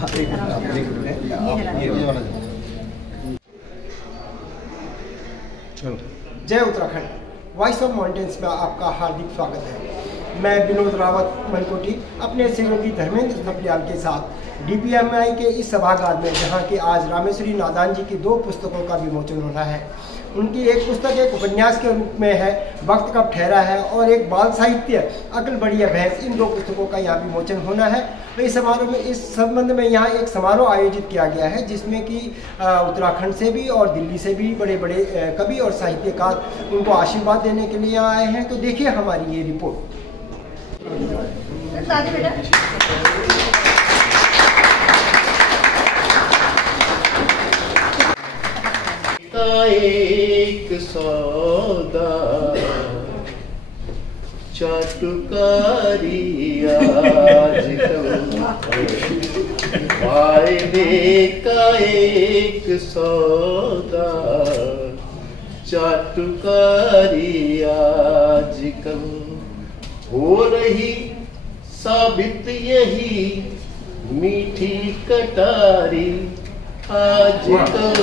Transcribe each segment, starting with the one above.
जय Uttarakhand, voice of mountains में आपका हार्दिक स्वागत है। मैं विनोद रावत मनकोटी अपने सहयोगी धर्मेंद्र थपलियाल के साथ DPMI के इस सभागार में, जहां की आज रामेश्वरी नादान जी की 2 पुस्तकों का विमोचन हो रहा है। उनकी एक पुस्तक एक उपन्यास के रूप में है, वक्त कब ठहरा है, और एक बाल साहित्य अकल बढ़िया भैंस। इन 2 पुस्तकों का यहाँ विमोचन होना है। तो इस समारोह में, इस संबंध में यहाँ एक समारोह आयोजित किया गया है, जिसमें कि उत्तराखंड से भी और दिल्ली से भी बड़े बड़े कवि और साहित्यकार उनको आशीर्वाद देने के लिए आए हैं। तो देखिए हमारी ये रिपोर्ट। एक सौदा चाटुकारी आजकल, वायदे का एक सौदा चाटुकारी आजकल, हो रही साबित यही मीठी कटारी आजकल।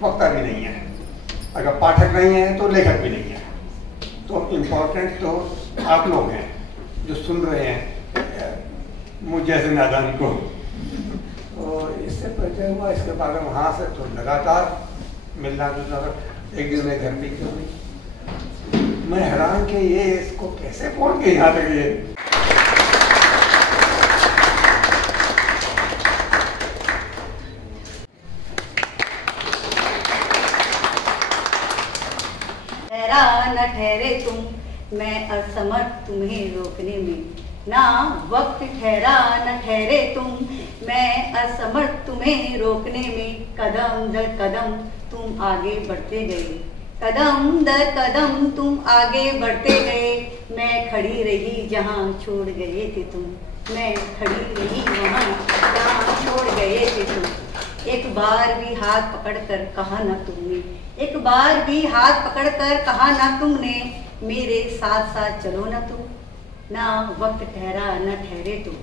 वक्ता भी नहीं है, अगर पाठक नहीं है तो लेखक भी नहीं है। तो इम्पोर्टेंट तो आप लोग हैं जो सुन रहे हैं मुझ जैसे नादान को। तो इससे परिचय हुआ, इसके बाद वहाँ से तो लगातार मिलना जुलना। एक दिन मैं घर पे क्यों नहीं, मैं हैरान कि ये इसको कैसे पहुँच गए यहाँ तक। ये न ठहरे तुम, मैं असमर्थ तुम्हें रोकने में। ना वक्त ठहरा न ठहरे तुम, मैं असमर्थ तुम्हें रोकने में। कदम दर कदम तुम आगे बढ़ते गए, कदम दर कदम तुम आगे बढ़ते गए। मैं खड़ी रही जहाँ छोड़ गए थे तुम, मैं खड़ी रही वहाँ जहाँ छोड़ गए थे तुम। एक बार भी हाथ पकड़कर कहा ना तुमने, एक बार भी हाथ पकड़कर कहा ना तुमने। मेरे साथ साथ चलो ना तुम, ना वक्त ठहरा न ठहरे तुम।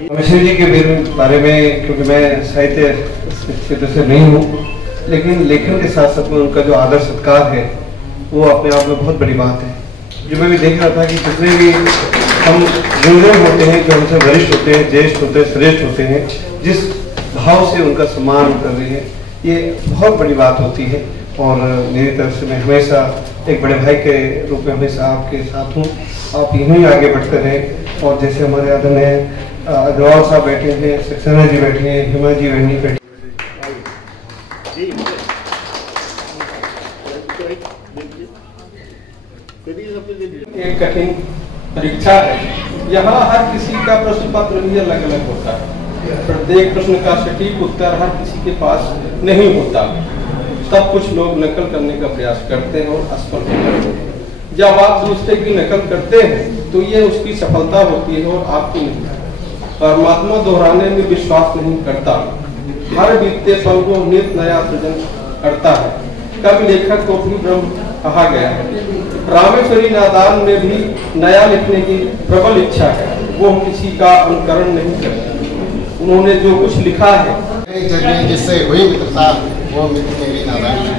रामेश्वरी जी के बारे में, क्योंकि मैं साहित्य क्षेत्र से नहीं हूँ, लेकिन लेखन के साथ साथ में उनका जो आदर सत्कार है वो अपने आप में बहुत बड़ी बात है। जो मैं भी देख रहा था कि जितने भी हम गुरुजन होते हैं, जो हमसे वरिष्ठ होते हैं, ज्येष्ठ होते हैं, श्रेष्ठ होते हैं, जिस भाव से उनका सम्मान कर रहे हैं, ये बहुत बड़ी बात होती है। और मेरी तरफ से मैं हमेशा एक बड़े भाई के रूप में हमेशा आपके साथ हूँ। आप यूँ ही आगे बढ़ते रहें। और जैसे हमारे आदरणीय अग्रवाल साहब बैठे हैं, सक्सेना जी बैठे हैं, हिमा जी बहनी बैठी। एक कठिन परीक्षा है। यहाँ हर किसी का प्रश्न पत्र भी अलग अलग होता है। प्रत्येक प्रश्न का सटीक उत्तर हर किसी के पास नहीं होता। तब कुछ लोग नकल करने का प्रयास करते हैं और असफल होते हैं। जब आप दूसरे की नकल करते हैं तो ये उसकी सफलता होती है और आपकी नहीं। परमात्मा दोहराने में विश्वास नहीं करता, हर बीतते पल को नित नया सृजन करता है। कवि लेखक को भी ब्रह्म कहा गया है। रामेश्वरी नादान में भी नया लिखने की प्रबल इच्छा है। वो किसी का अनुकरण नहीं करते। उन्होंने जो कुछ लिखा है, जिससे हुई मित्रता, वो मित्र मेरी नादान है।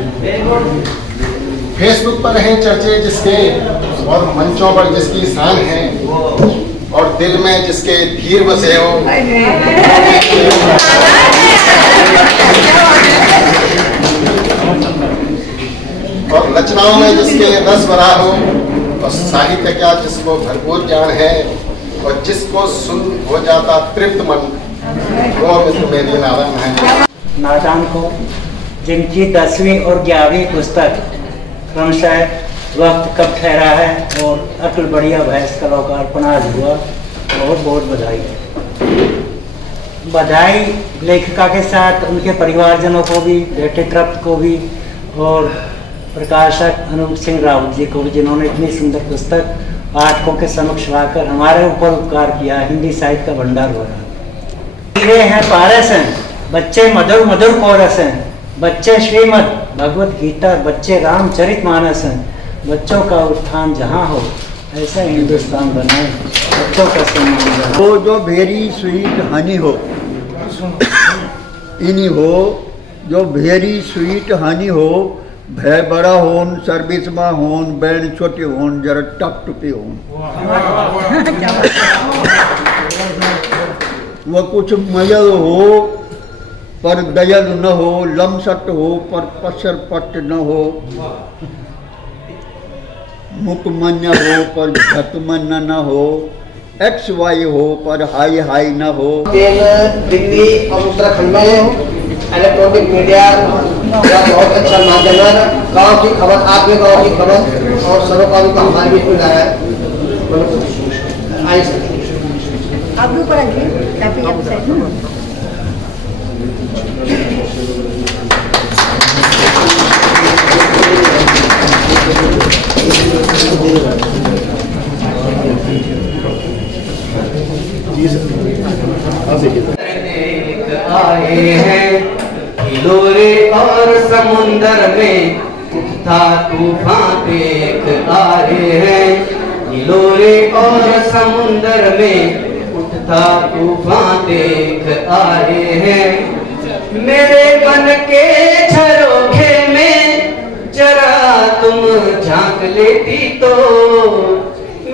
फेसबुक पर हैं चर्चे जिसके, और मंचों पर जिसकी शान है, और दिल में जिसके धीर बसे हो। और रचनाओं में जिसके रस भरा हो, और साहित्य का जिसको भरपूर ज्ञान है, और जिसको सुन हो जाता तृप्त मन, वो मित्र मेरी नादान है। नादान को जिनकी 10वीं और 11वीं पुस्तक क्रमशः वक्त कब ठहरा है और अकल बढ़िया भैंस का लोकार्पण आज हुआ, बहुत बहुत बधाई है। बधाई लेखिका के साथ उनके परिवारजनों को भी, बेटे तृप्त को भी, और प्रकाशक अनूप सिंह रावत जी को भी, जिन्होंने इतनी सुंदर पुस्तक पाठकों के समक्ष लाकर हमारे ऊपर उपकार किया। हिंदी साहित्य का भंडार हो रहा हीरे हैं पारस हैं, बच्चे मधुर मधुर कोरस हैं, बच्चे श्रीमद् भगवत गीता, बच्चे रामचरितमानस हैं। बच्चों का उत्थान जहाँ हो, ऐसा हिंदुस्तान बनाए, बच्चों का सम्मान। तो जो वेरी स्वीट हनी हो इनी हो, जो वेरी स्वीट हनी हो, भय बड़ा होन, सर्विस में होन, बैन छोटे होन, जरा टप टुपी होन। वह कुछ मयल हो पर दयल न हो, लमसट हो पर पसर पट न हो, मुकमन्य हो पर झटमन्य न हो, XY हो पर हाई हाई न हो। दिल्ली और उत्तराखंड में इलेक्ट्रॉनिक मीडिया का बहुत अच्छा माध्यम है। गाँव की खबर, आपके गाँव की खबर और सरोकारों का हमारे बीच में लाया है। आइए आप भी ऊपर आइए। आए हैं हिलोरे और समुंदर में उठता तूफान देख आए हैं, हिलोरे और समुंदर में उठता तूफान देख आए हैं। मेरे मन के झरोखे में जरा तुम झांक लेती तो,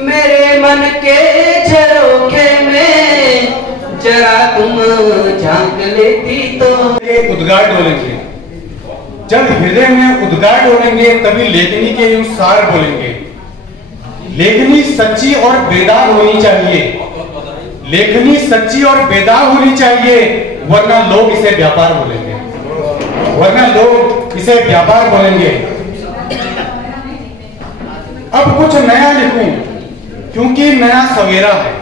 मेरे मन के झरोखे में जरा तुम झांक लेती तो। उद्गार डोलेंगे, जब हृदय में उद्गार डोलेंगे तभी लेखनी के यूं सार बोलेंगे। लेखनी सच्ची और बेदाग होनी चाहिए, लेखनी सच्ची और बेदाग होनी चाहिए, वरना लोग इसे व्यापार बोलेंगे, वरना लोग इसे व्यापार बोलेंगे। अब कुछ नया लिखूं क्योंकि नया सवेरा है,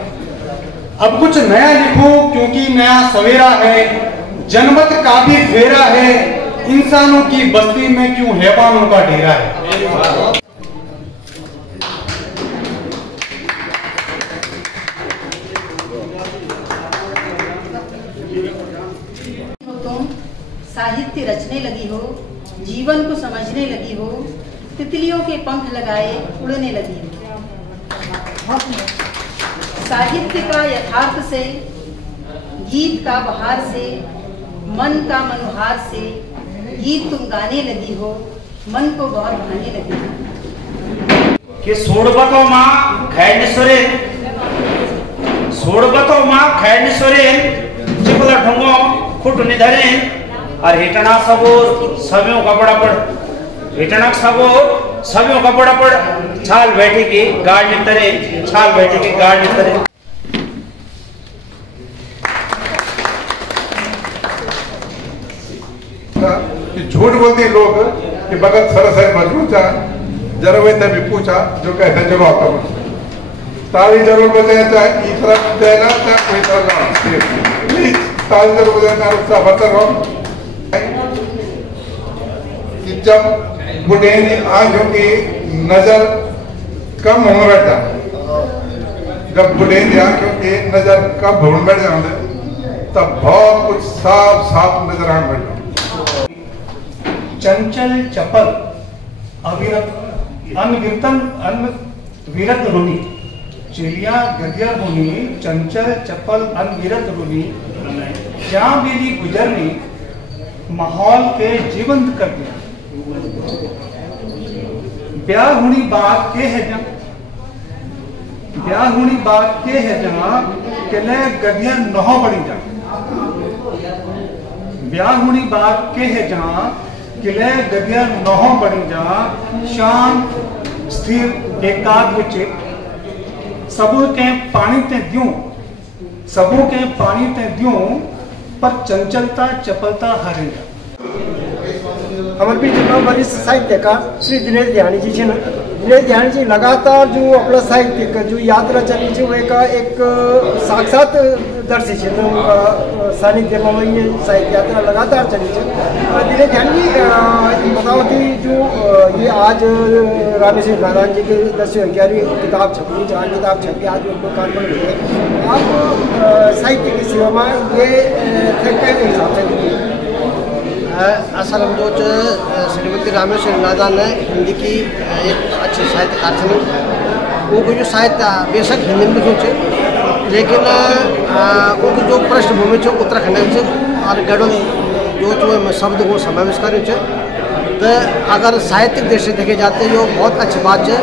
अब कुछ नया लिखूं क्योंकि नया सवेरा है। जनमत का भी फेरा है, इंसानों की बस्ती में क्यों हैवानों का डेरा है। तुम साहित्य रचने लगी हो, जीवन को समझने लगी हो, तितलियों के पंख लगाए उड़ने लगी हो। साहित्य का यथार्थ से, गीत का बहार से, मन का मनोहार से गीत तुम गाने लगी हो, मन को बहुत भाने लगी हो। कि सोड़बतो माँ खैन सुरेन, सोड़बतो माँ खैन सुरेन, चिपला ढूंगो खुट निधरेन, और हिटना सबोर सबियों का बड़ा पड़, हिटना सबोर सबियों का बड़ा पड़, छाल बैठी की गाड़ नितरे, छाल बैठी की गाड़ नितरे। कि झूठ बोलते लोग कि भगत सरसर मजबूता जरूर वे तभी पूछा जो कहते चलो आता ताली जरूर बताया, चाहे इस तरफ देना चाहे कोई तरफ ताली जरूर बताया उसका बर्तन हो कि जब बुढ़ेनी आंखों की नजर कम होने बैठा, जब बुढ़ेनी आंखों की नजर कम होने बैठ जाते तब बहुत कुछ साफ साफ नजर आने बैठा। चंचल चपल अविरत अनविरतन अनविरत रुनी, चिड़िया गदिया रुनी, चंचल चपल अनविरत रुनी, जहाँ बिजली गुजरनी माहौल के जीवंत कर दिया। ब्याह हुनी बात के है जहाँ, ब्याह हुनी बात के है जहाँ किले गदिया नहो बड़ी जा, ब्याह हुनी बात के है जहाँ किले गदिया नहो बड़ी जा, शांत स्थिर एकाग्र चित सबू के पानी ते द्यूं, सबू के पानी ते द्यूं, पर चंचलता चपलता हरे जा। हमारे बीच में वरिष्ठ साहित्यकार श्री दिनेश ध्यानी जी हैं। दिनेश ध्यानी जी लगातार जो अपना साहित्य जो यात्रा चली है वो एक साक्षात दर्शी है, तो उनका सानिध्य में ये साहित्य यात्रा लगातार चली है। दिनेश ध्यानी जी बताओ कि जो ये आज रामेश्वर नारायण जी के 10वीं 11वीं किताब छपी, जहाँ किताब छपी आज उनको कार्बन हुए, आप साहित्य की सेवा में ये के हिसाब से असल हम जो श्रीमती रामेश्वर नारायण ने हिंदी की एक अच्छी साहित्यकार थी उनको जो साहित्य बेशक हिंदी में लिखी है, लेकिन उनको जो पृष्ठभूमि है उत्तराखंड और गढ़वाल जो शब्द को समावेश करे, तो अगर साहित्यिक दृष्टि देखे जाते हैं, बहुत अच्छी बात है।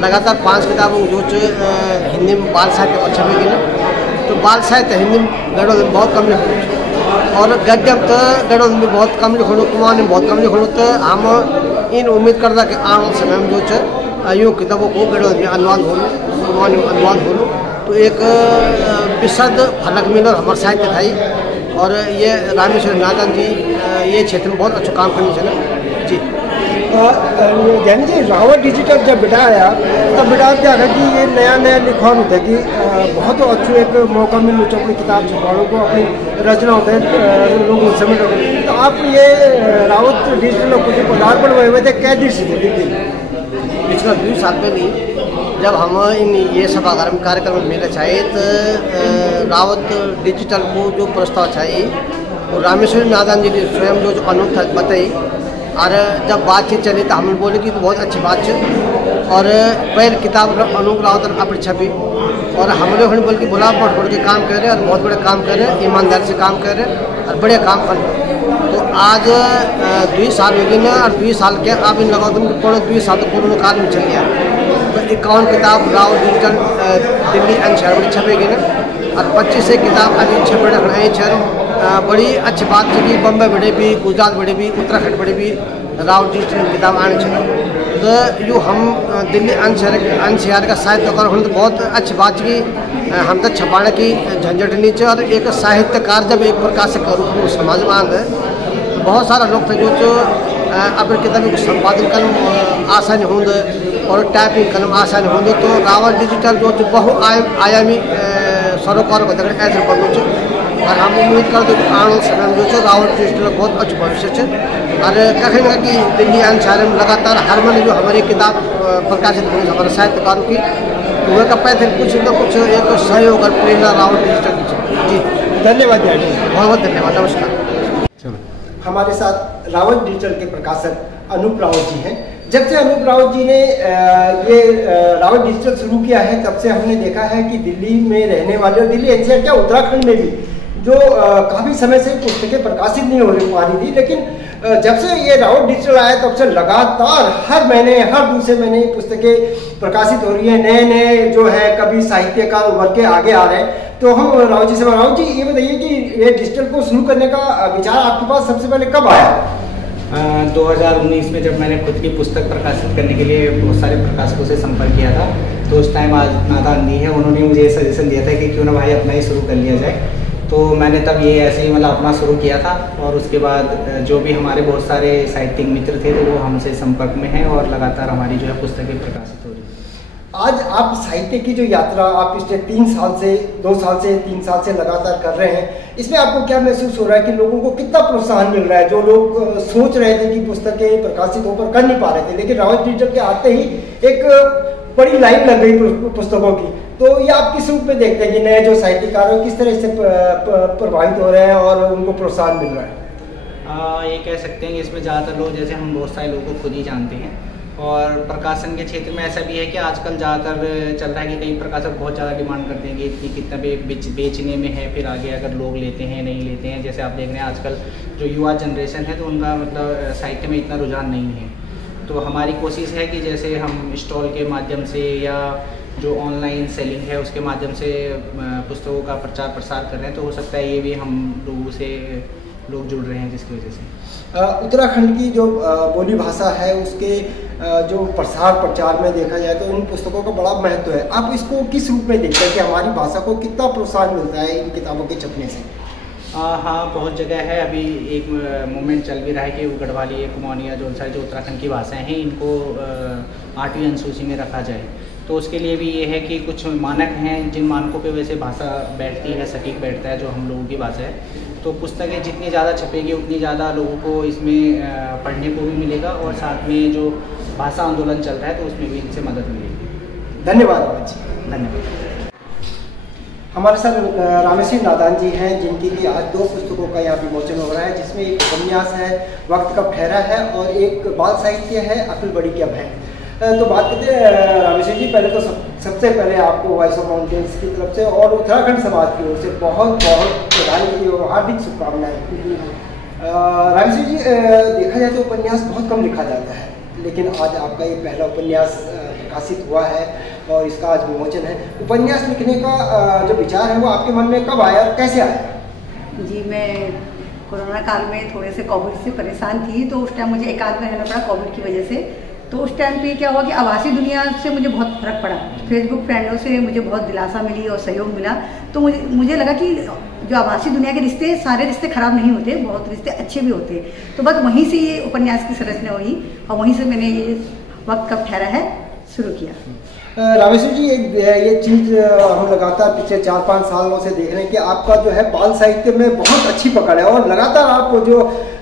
लगातार 5 किताबों जो हिंदी में बाल साहित्य पर छपेगी ना, तो बाल साहित्य हिंदी में गढ़वाल में बहुत कम लिखो और गद्यम तो गढ़वाल में बहुत कम लिखो, कुमाऊनी में बहुत कम लिखो। तो हम इन उम्मीद करता कि आने वाले समय में जो यूँ किताबों को गढ़वाल में अनुवाद हो, कुमाऊनी में अनुवाद हो, तो एक विशद फलक मिलो हमारे साहित्य थाई। और ये रामेश्वर नादन जी ये क्षेत्र में बहुत अच्छा काम करने चले जी। जैन जी, रावत डिजिटल जब बेटा आया तब बेटा क्या है कि ये नया लिखवान होता है कि बहुत अच्छो एक मौका मिल अपनी किताब छपाड़ों को अपनी रचना होता है लोग समेट होते हैं। तो आप ये रावत डिजिटल कुछ पदार्पण हुए थे कै दिन से थे? पिछला 2 साल पहले जब हम इन ये सभागार कार्यक्रम में मिले चाहिए, तो रावत डिजिटल को जो प्रस्ताव चाहिए वो रामेश्वर नादन जी ने स्वयं जो अनूठा बताई। और जब बातचीत चली तो हमने बोले कि तो बहुत अच्छी बात है। और पहले किताब अनूप रावत अपनी छपी और हम लोग बोल के बोला बढ़ के काम कर रहे और बहुत बड़े काम कर रहे, ईमानदारी से काम कर रहे और बड़े काम कर रहे। तो आज 2 साल हो गए ना, और 2 साल के अब इन लगा तुम पढ़ो 2 साल तो कोरोना काल में चल गया। तो 51 किताब रावत डिजिटल दिल्ली शहर में छपेगी ना, और 25 से किताब अभी छपे रहे शहर। बड़ी अच्छी बात है कि बम्बई बड़े भी, गुजरात बड़े भी, उत्तराखंड बड़े भी रावत डिजिटल किताब आने चाहिए। तो यो हम दिल्ली NCR का साहित्यकार होने तो बहुत अच्छी बात है कि हम तक छपाने की झंझट नहीं चाहिए। और एक साहित्यकार जब एक प्रकाशक के रूप में समाज में आए तो बहुत सारा लोग थे जो अपनी किताबों को संपादन करना आसानी होंगे और टाइपिंग करना आसानी होंगे। तो रावत डिजिटल जो बहुआयामी सरोकार को ऐसे बनना और हम उम्मीद करते हैं आने समय में जो रावत डिजिटल बहुत अच्छा भविष्य है। और कहीं ना कहीं दिल्ली NCR में लगातार हर महीने जो हमारी किताब प्रकाशित होगी हमारे साहित्यकारों की, तो वह कहते हैं कुछ न कुछ एक सहयोग और प्रेरणा रावत डिजिटल जी। धन्यवाद जी, बहुत बहुत धन्यवाद, नमस्कार। हमारे साथ रावत डिजिटल के प्रकाशक अनूप रावत जी हैं। जब से अनूप रावत जी ने ये रावत डिजिटल शुरू किया है तब से हमने देखा है कि दिल्ली में रहने वाले और दिल्ली NCR क्या उत्तराखंड में भी जो काफ़ी समय से पुस्तकें प्रकाशित नहीं हो पा रही थी, लेकिन जब से ये रावत डिजिटल आया तब से लगातार हर महीने हर दूसरे महीने पुस्तकें प्रकाशित हो रही हैं। नए जो है कभी साहित्यकार उभर के आगे आ रहे हैं। तो हम रावत जी से, रावत जी ये बताइए कि ये डिजिटल को शुरू करने का विचार आपके पास सबसे पहले कब आया? 2019 में जब मैंने खुद की पुस्तक प्रकाशित करने के लिए बहुत सारे प्रकाशकों से संपर्क किया था, तो उस टाइम आज नादान दी है उन्होंने मुझे ये सजेशन दिया था कि क्यों ना भाई अपना ही शुरू कर लिया जाए। तो मैंने तब ये ऐसे ही मतलब अपना शुरू किया था। और उसके बाद जो भी हमारे बहुत सारे साहित्यिक मित्र थे तो वो हमसे संपर्क में हैं और लगातार हमारी जो है पुस्तकें प्रकाशित हो रही हैं। आज आप साहित्य की जो यात्रा आप पिछले 2 साल से 3 साल से लगातार कर रहे हैं, इसमें आपको क्या महसूस हो रहा है कि लोगों को कितना प्रोत्साहन मिल रहा है? जो लोग सोच रहे थे कि पुस्तकें प्रकाशित होकर कर नहीं पा रहे थे, लेकिन रावत डिजिटल के आते ही एक बड़ी लाइन लग गई पुस्तकों की, तो ये आप किस रूप में देखते हैं कि नए जो साहित्यकार हैं किस तरह से प्रभावित हो रहे हैं और उनको प्रोत्साहन मिल रहा है? ये कह सकते हैं कि इसमें ज़्यादातर लोग, जैसे हम बहुत सारे लोगों को खुद ही जानते हैं, और प्रकाशन के क्षेत्र में ऐसा भी है कि आजकल ज़्यादातर चल रहा है कि कई प्रकाशक बहुत ज़्यादा डिमांड करते हैं कि कितना बेचने में है, फिर आगे अगर लोग लेते हैं नहीं लेते हैं। जैसे आप देख रहे हैं आजकल जो युवा जनरेशन है तो उनका मतलब साहित्य में इतना रुझान नहीं है। तो हमारी कोशिश है कि जैसे हम स्टॉल के माध्यम से या जो ऑनलाइन सेलिंग है उसके माध्यम से पुस्तकों का प्रचार प्रसार कर रहे हैं, तो हो सकता है ये भी हम लोगों से लोग जुड़ रहे हैं जिसकी वजह से। उत्तराखंड की जो बोली भाषा है उसके जो प्रचार में देखा जाए तो इन पुस्तकों का बड़ा महत्व है। आप इसको किस रूप में देखते हैं कि हमारी भाषा को कितना प्रोत्साहन मिलता है इन किताबों के छपने से? हाँ, बहुत जगह है। अभी एक मूवमेंट चल भी रहा है कि गढ़वाली, कुमाऊनी, जोनसारी जो उत्तराखंड की भाषाएं हैं इनको 8वीं अनुसूची में रखा जाए। तो उसके लिए भी ये है कि कुछ मानक हैं जिन मानकों पे वैसे भाषा बैठती है, सटीक बैठता है जो हम लोगों की भाषा है। तो पुस्तकें जितनी ज़्यादा छपेगी उतनी ज़्यादा लोगों को इसमें पढ़ने को भी मिलेगा और साथ में जो भाषा आंदोलन चल रहा है तो उसमें भी इनसे मदद मिलेगी। धन्यवाद। धन्यवाद। हमारे साथ रामेश्वर नादान जी हैं जिनकी भी आज 2 पुस्तकों का यहाँ विमोचन हो रहा है, जिसमें एक उपन्यास है वक्त कब ठहरा है और एक बाल साहित्य है अकल बड़ी क्या भय। तो बात करते हैं रामेश्वर जी, पहले तो सबसे पहले आपको वॉइस ऑफ माउंटेन्स की तरफ से और उत्तराखंड समाज की ओर से बहुत बहुत बधाई और हार्दिक शुभकामनाएं। रामेश्वर जी, देखा जाए तो उपन्यास बहुत कम लिखा जाता है, लेकिन आज आपका ये पहला उपन्यास प्रकाशित हुआ है और इसका आज विमोचन है। उपन्यास लिखने का जो विचार है वो आपके मन में कब आया, कैसे आया? जी, मैं कोरोना काल में थोड़े से कोविड से परेशान थी, तो उस टाइम मुझे एकांत में रहना पड़ा कोविड की वजह से। तो उस टाइम पे क्या हुआ कि आभासी दुनिया से मुझे बहुत फर्क पड़ा। फेसबुक फ्रेंडों से मुझे बहुत दिलासा मिली और सहयोग मिला। तो मुझे लगा कि जो आभासी दुनिया के रिश्ते, सारे रिश्ते खराब नहीं होते, बहुत रिश्ते अच्छे भी होते। तो बस वहीं से ये उपन्यास की संरचना हुई और वहीं से मैंने ये वक्त कब ठहरा है शुरू किया। रामेश्वर जी, ये चीज़ हम लगातार पिछले 4-5 सालों से देख रहे हैं कि आपका जो है बाल साहित्य में बहुत अच्छी पकड़ है और लगातार आप जो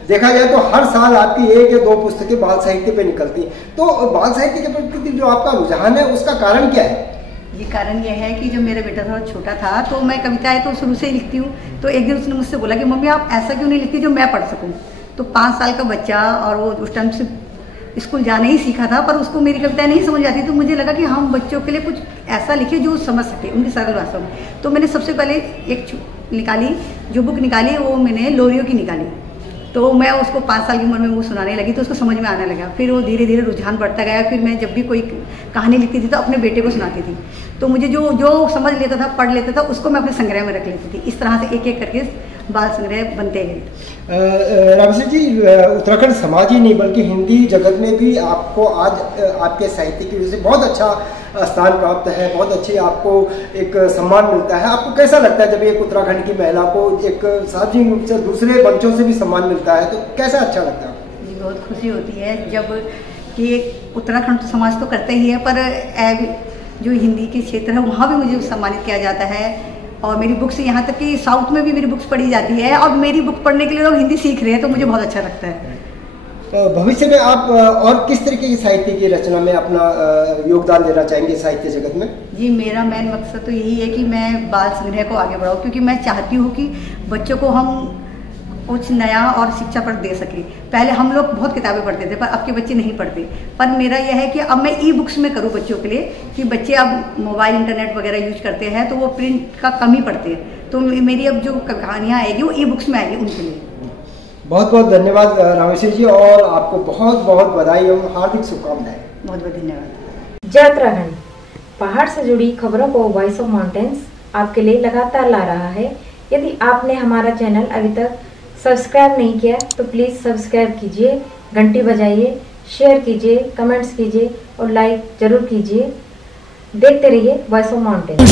देखा जाए तो हर साल आपकी 1 या 2 पुस्तकें बाल साहित्य पे निकलती। तो बाल साहित्य के प्रति जो आपका रुझान है उसका कारण क्या है? ये कारण ये है कि जब मेरा बेटा थोड़ा छोटा था तो मैं कविताएं तो शुरू से ही लिखती हूँ। तो एक दिन उसने मुझसे बोला कि मम्मी आप ऐसा क्यों नहीं लिखती जो मैं पढ़ सकूँ। तो 5 साल का बच्चा और वो उस टाइम से स्कूल जाने ही सीखा था, पर उसको मेरी कविताएं नहीं समझ आती। तो मुझे लगा कि हम बच्चों के लिए कुछ ऐसा लिखे जो समझ सके उनकी सरल भाषा में। तो मैंने सबसे पहले एक निकाली, जो बुक निकाली वो मैंने लोरियों की निकाली। तो मैं उसको 5 साल की उम्र में वो सुनाने लगी तो उसको समझ में आने लगा। फिर वो धीरे धीरे रुझान बढ़ता गया। फिर मैं जब भी कोई कहानी लिखती थी तो अपने बेटे को सुनाती थी। तो मुझे जो समझ लेता था, पढ़ लेता था, उसको मैं अपने संग्रह में रख लेती थी। इस तरह से एक एक करके बाल संग्रह बनते गए। रामेश्वर जी, उत्तराखंड समाज ही नहीं बल्कि हिंदी जगत में भी आपको आज आपके साहित्य की वजह से बहुत अच्छा स्थान प्राप्त है, बहुत अच्छी आपको एक सम्मान मिलता है। आपको कैसा लगता है जब एक उत्तराखंड की महिला को एक सार्वजनिक रूप से दूसरे मंचों से भी सम्मान मिलता है, तो कैसा अच्छा लगता है? जी, बहुत खुशी होती है जब कि उत्तराखंड समाज तो करते ही है, पर जो हिंदी के क्षेत्र है वहाँ भी मुझे सम्मानित किया जाता है। और मेरी बुक्स, यहाँ तक कि साउथ में भी मेरी बुक्स पढ़ी जाती है और मेरी बुक पढ़ने के लिए लोग हिंदी सीख रहे हैं, तो मुझे बहुत अच्छा लगता है। भविष्य में आप और किस तरीके की साहित्य की रचना में अपना योगदान देना चाहेंगे साहित्य जगत में? जी, मेरा मेन मकसद तो यही है कि मैं बाल संग्रह को आगे बढ़ाऊँ, क्योंकि मैं चाहती हूँ कि बच्चों को हम कुछ नया और शिक्षाप्रद दे सके। पहले हम लोग बहुत किताबें पढ़ते थे, पर अब के बच्चे नहीं पढ़ते। पर मेरा यह है कि अब मैं ई बुक्स में करूँ बच्चों के लिए, कि बच्चे अब मोबाइल इंटरनेट वगैरह यूज करते हैं तो वो प्रिंट का कम ही पढ़ते हैं। तो मेरी अब जो कहानियाँ आएगी वो ई बुक्स में आएगी उनके लिए। बहुत बहुत धन्यवाद रामेश्वर जी, और आपको बहुत बहुत बधाई और हार्दिक शुभकामनाएं। बहुत बहुत धन्यवाद। जय उत्तराखंड, पहाड़ से जुड़ी खबरों को वॉइस ऑफ माउंटेन्स आपके लिए लगातार ला रहा है। यदि आपने हमारा चैनल अभी तक सब्सक्राइब नहीं किया तो प्लीज़ सब्सक्राइब कीजिए, घंटी बजाइए, शेयर कीजिए, कमेंट्स कीजिए और लाइक जरूर कीजिए। देखते रहिए voice of mountains.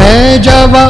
A Java